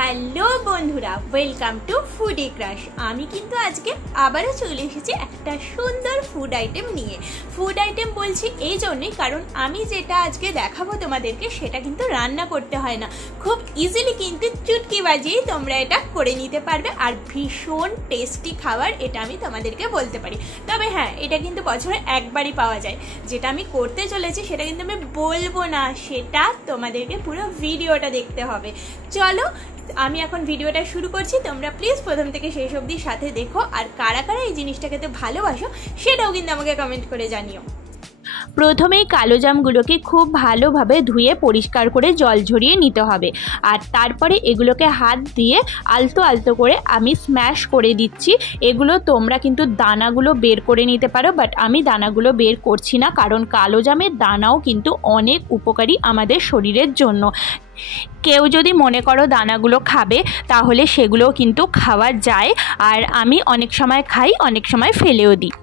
Hello বন্ধুরা, welcome to foodie crush. আমি কিন্তু আজকে আবারও চলে এসেছি একটা সুন্দর ফুড আইটেম নিয়ে। ফুড আইটেম বলছি এই জন্যই কারণ আমি যেটা আজকে দেখাবো তোমাদেরকে সেটা কিন্তু রান্না করতে হয় না, খুব ইজিলি কিন্তু চুটকি বাজিয়েই তোমরা এটা করে নিতে পারবে। আর ভীষণ টেস্টি খাবার, এটা আমি তোমাদেরকে বলতে পারি। তবে হ্যাঁ, এটা কিন্তু বছরে একবারই পাওয়া যায়। যেটা আমি করতে চলেছি সেটা কিন্তু আমি বলবো না, সেটা তোমাদেরকে পুরো ভিডিওটা দেখতে হবে। চলো আমি এখন ভিডিওটা শুরু করছি, তোমরা প্লিজ প্রথম থেকে শেষ অবধি সাথে দেখো। আর কারা কারা এই জিনিসটা খেতে ভালোবাসো সেটাও কিন্তু আমাকে কমেন্ট করে জানিও। প্রথমেই কালো জামগুলোকে খুব ভালোভাবে ধুয়ে পরিষ্কার করে জল ঝরিয়ে নিতে হবে। আর তারপরে এগুলোকে হাত দিয়ে আলতো আলতো করে আমি স্ম্যাশ করে দিচ্ছি। এগুলো তোমরা কিন্তু দানাগুলো বের করে নিতে পারো, বাট আমি দানাগুলো বের করছি না, কারণ কালো জামের দানাও কিন্তু অনেক উপকারী আমাদের শরীরের জন্য। কেউ যদি মনে করো দানাগুলো খাবে তাহলে সেগুলোও কিন্তু খাওয়া যায়। আর আমি অনেক সময় খাই, অনেক সময় ফেলেও দিই।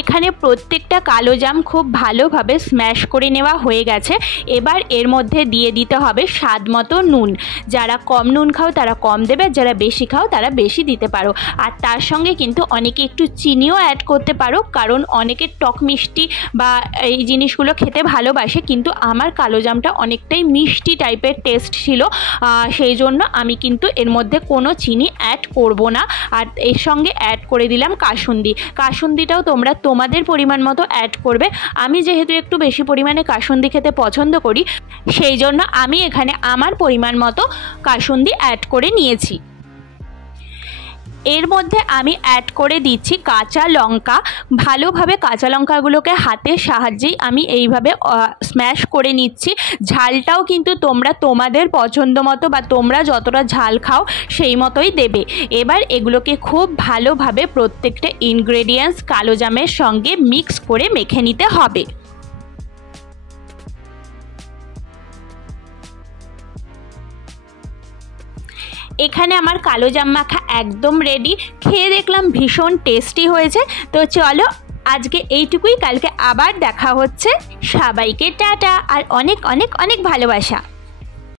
এখানে প্রত্যেকটা কালো জাম খুব ভালোভাবে স্ম্যাশ করে নেওয়া হয়ে গেছে। এবার এর মধ্যে দিয়ে দিতে হবে স্বাদ মতো নুন। যারা কম নুন খাও তারা কম দেবে, যারা বেশি খাও তারা বেশি দিতে পারো। আর তার সঙ্গে কিন্তু অনেকে একটু চিনিও অ্যাড করতে পারো, কারণ অনেকে টক মিষ্টি বা এই জিনিসগুলো খেতে ভালোবাসে, কিন্তু আমার কালো জামটা অনেকটাই মিষ্টি টাইপের টেস্ট ছিল, সেই জন্য আমি কিন্তু এর মধ্যে কোনো চিনি অ্যাড করব না। আর এর সঙ্গে অ্যাড করে দিলাম কাসুন্দি। কাসুন্দিটাও তোমরা তোমাদের পরিমাণ মতো অ্যাড করবে। আমি যেহেতু একটু বেশি পরিমাণে কাসুন্দি খেতে পছন্দ করি, সেই জন্য আমি এখানে আমার পরিমাণ মতো কাসুন্দি অ্যাড করে নিয়েছি। এর মধ্যে আমি অ্যাড করে দিচ্ছি কাঁচা লঙ্কা। ভালোভাবে কাঁচা লঙ্কাগুলোকে হাতের সাহায্যেই আমি এইভাবে স্ম্যাশ করে নিচ্ছি। ঝালটাও কিন্তু তোমরা তোমাদের পছন্দ মতো বা তোমরা যতটা ঝাল খাও সেই মতোই দেবে। এবার এগুলোকে খুব ভালোভাবে প্রত্যেকটা ইনগ্রেডিয়েন্টস কালো জামের সঙ্গে মিক্স করে মেখে নিতে হবে। এখানে আমার কালো জাম মাখা একদম রেডি। খেয়ে দেখলাম ভীষণ টেস্টি হয়েছে। তো চলো আজকে এইটুকুই, কালকে আবার দেখা হচ্ছে। সবাইকে টাটা আর অনেক অনেক অনেক ভালোবাসা।